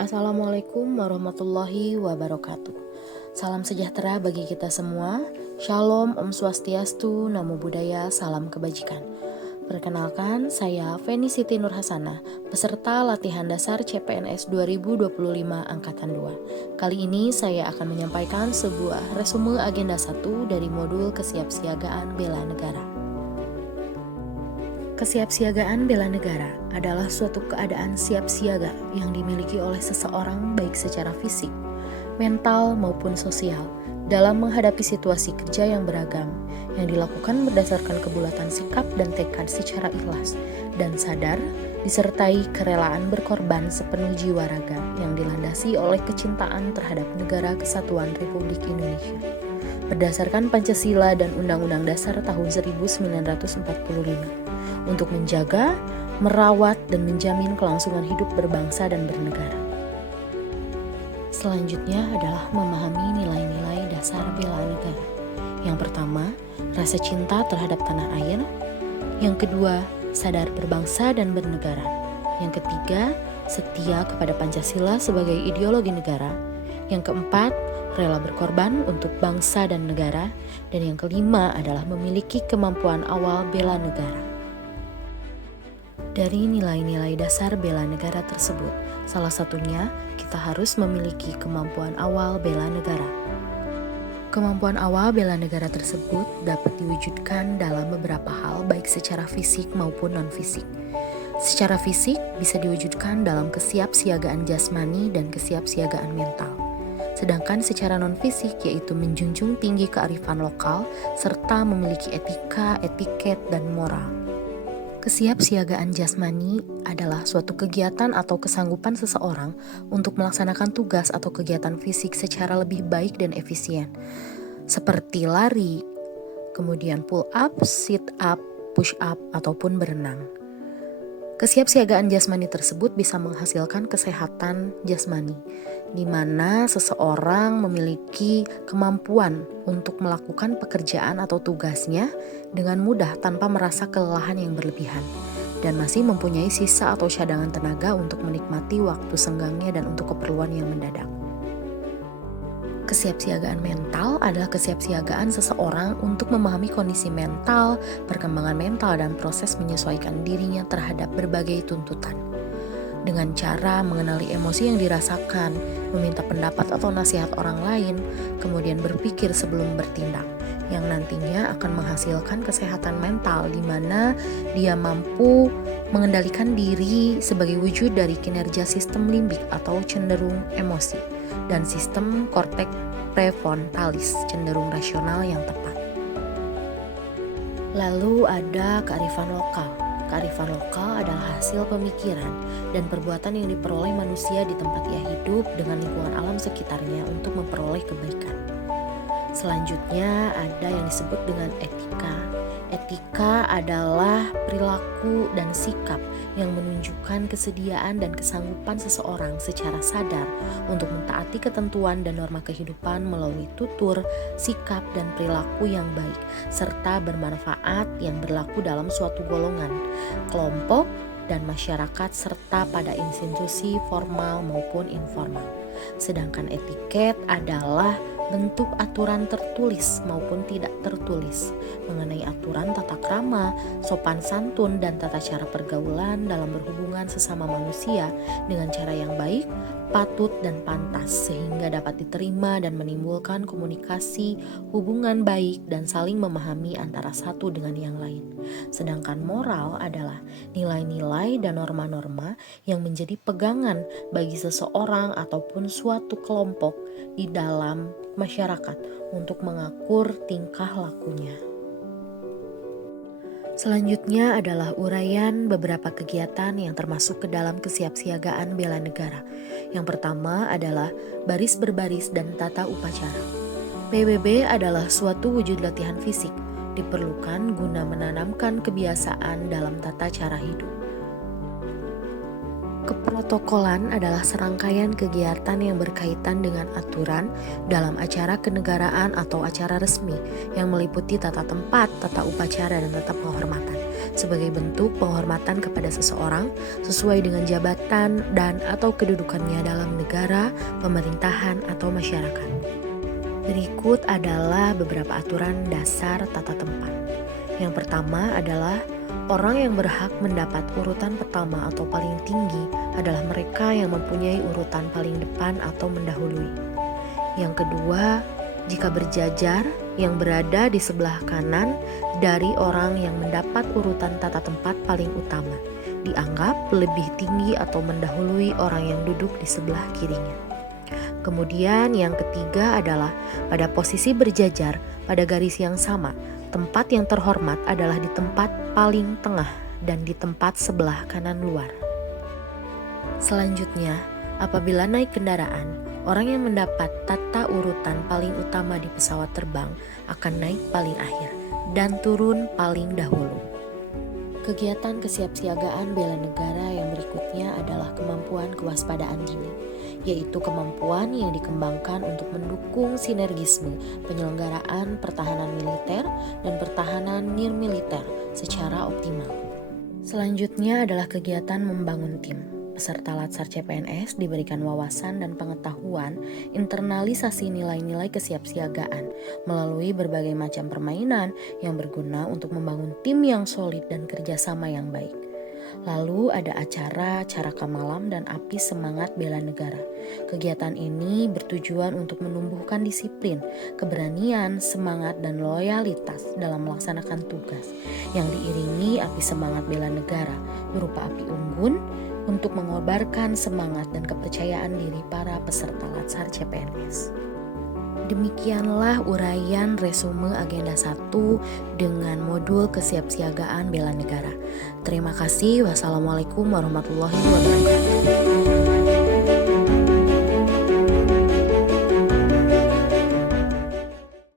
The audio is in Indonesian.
Assalamualaikum warahmatullahi wabarakatuh. Salam sejahtera bagi kita semua. Shalom, Om Swastiastu, Namo Buddhaya, salam kebajikan. Perkenalkan, saya Feni Siti Nurhasanah, peserta latihan dasar CPNS 2025 Angkatan 2. Kali ini saya akan menyampaikan sebuah resume agenda 1 dari modul Kesiapsiagaan Bela Negara. Kesiapsiagaan bela negara adalah suatu keadaan siap siaga yang dimiliki oleh seseorang baik secara fisik, mental maupun sosial dalam menghadapi situasi kerja yang beragam yang dilakukan berdasarkan kebulatan sikap dan tekad secara ikhlas dan sadar disertai kerelaan berkorban sepenuh jiwa raga yang dilandasi oleh kecintaan terhadap Negara Kesatuan Republik Indonesia berdasarkan Pancasila dan Undang-Undang Dasar tahun 1945 untuk menjaga, merawat, dan menjamin kelangsungan hidup berbangsa dan bernegara. Selanjutnya adalah memahami nilai-nilai dasar bela negara. Yang pertama, rasa cinta terhadap tanah air. Yang kedua, sadar berbangsa dan bernegara. Yang ketiga, setia kepada Pancasila sebagai ideologi negara. Yang keempat, rela berkorban untuk bangsa dan negara. Dan yang kelima adalah memiliki kemampuan awal bela negara. Dari nilai-nilai dasar bela negara tersebut, salah satunya kita harus memiliki kemampuan awal bela negara. Kemampuan awal bela negara tersebut dapat diwujudkan dalam beberapa hal baik secara fisik maupun non-fisik. Secara fisik bisa diwujudkan dalam kesiapsiagaan jasmani dan kesiapsiagaan mental. Sedangkan secara non-fisik yaitu menjunjung tinggi kearifan lokal serta memiliki etika, etiket, dan moral. Kesiapsiagaan jasmani adalah suatu kegiatan atau kesanggupan seseorang untuk melaksanakan tugas atau kegiatan fisik secara lebih baik dan efisien, seperti lari, kemudian pull up, sit up, push up, ataupun berenang. Kesiapsiagaan jasmani tersebut bisa menghasilkan kesehatan jasmani, di mana seseorang memiliki kemampuan untuk melakukan pekerjaan atau tugasnya dengan mudah tanpa merasa kelelahan yang berlebihan, dan masih mempunyai sisa atau cadangan tenaga untuk menikmati waktu senggangnya dan untuk keperluan yang mendadak. Kesiapsiagaan mental adalah kesiapsiagaan seseorang untuk memahami kondisi mental, perkembangan mental, dan proses menyesuaikan dirinya terhadap berbagai tuntutan. Dengan cara mengenali emosi yang dirasakan, meminta pendapat atau nasihat orang lain, kemudian berpikir sebelum bertindak, yang nantinya akan menghasilkan kesehatan mental di mana dia mampu mengendalikan diri sebagai wujud dari kinerja sistem limbik atau cenderung emosi, dan sistem korteks prefrontalis cenderung rasional yang tepat. Lalu ada kearifan lokal. Kearifan lokal adalah hasil pemikiran dan perbuatan yang diperoleh manusia di tempat ia hidup dengan lingkungan alam sekitarnya untuk memperoleh kebaikan. Selanjutnya ada yang disebut dengan etika. Etika adalah perilaku dan sikap yang menunjukkan kesediaan dan kesanggupan seseorang secara sadar untuk mentaati ketentuan dan norma kehidupan melalui tutur, sikap, dan perilaku yang baik, serta bermanfaat yang berlaku dalam suatu golongan, kelompok, dan masyarakat serta pada institusi formal maupun informal. Sedangkan etiket adalah bentuk aturan tertulis maupun tidak tertulis mengenai aturan tata krama, sopan santun, dan tata cara pergaulan dalam berhubungan sesama manusia dengan cara yang baik, patut, dan pantas sehingga dapat diterima dan menimbulkan komunikasi, hubungan baik, dan saling memahami antara satu dengan yang lain. Sedangkan moral adalah nilai-nilai dan norma-norma yang menjadi pegangan bagi seseorang ataupun suatu kelompok di dalam masyarakat untuk mengatur tingkah lakunya. Selanjutnya adalah uraian beberapa kegiatan yang termasuk ke dalam kesiapsiagaan bela negara. Yang pertama adalah baris berbaris dan tata upacara. PBB adalah suatu wujud latihan fisik, diperlukan guna menanamkan kebiasaan dalam tata cara hidup. Keprotokolan adalah serangkaian kegiatan yang berkaitan dengan aturan dalam acara kenegaraan atau acara resmi yang meliputi tata tempat, tata upacara, dan tata penghormatan sebagai bentuk penghormatan kepada seseorang sesuai dengan jabatan dan atau kedudukannya dalam negara, pemerintahan, atau masyarakat. Berikut adalah beberapa aturan dasar tata tempat. Yang pertama adalah orang yang berhak mendapat urutan pertama atau paling tinggi adalah mereka yang mempunyai urutan paling depan atau mendahului. Yang kedua, jika berjajar, yang berada di sebelah kanan dari orang yang mendapat urutan tata tempat paling utama, dianggap lebih tinggi atau mendahului orang yang duduk di sebelah kirinya. Kemudian yang ketiga adalah pada posisi berjajar pada garis yang sama, tempat yang terhormat adalah di tempat paling tengah dan di tempat sebelah kanan luar. Selanjutnya, apabila naik kendaraan, orang yang mendapat tata urutan paling utama di pesawat terbang akan naik paling akhir dan turun paling dahulu. Kegiatan kesiapsiagaan bela negara yang berikutnya adalah kemampuan kewaspadaan dini, yaitu kemampuan yang dikembangkan untuk mendukung sinergisme penyelenggaraan pertahanan militer dan pertahanan nirmiliter secara optimal. Selanjutnya adalah kegiatan membangun tim. Peserta Latsar CPNS diberikan wawasan dan pengetahuan internalisasi nilai-nilai kesiapsiagaan melalui berbagai macam permainan yang berguna untuk membangun tim yang solid dan kerjasama yang baik. Lalu ada acara Caraka Malam dan Api Semangat Bela Negara. Kegiatan ini bertujuan untuk menumbuhkan disiplin, keberanian, semangat, dan loyalitas dalam melaksanakan tugas yang diiringi api semangat bela negara berupa api unggun untuk mengobarkan semangat dan kepercayaan diri para peserta Latsar CPNS. Demikianlah uraian resume agenda 1 dengan modul kesiapsiagaan bela negara. Terima kasih. Wassalamualaikum warahmatullahi wabarakatuh.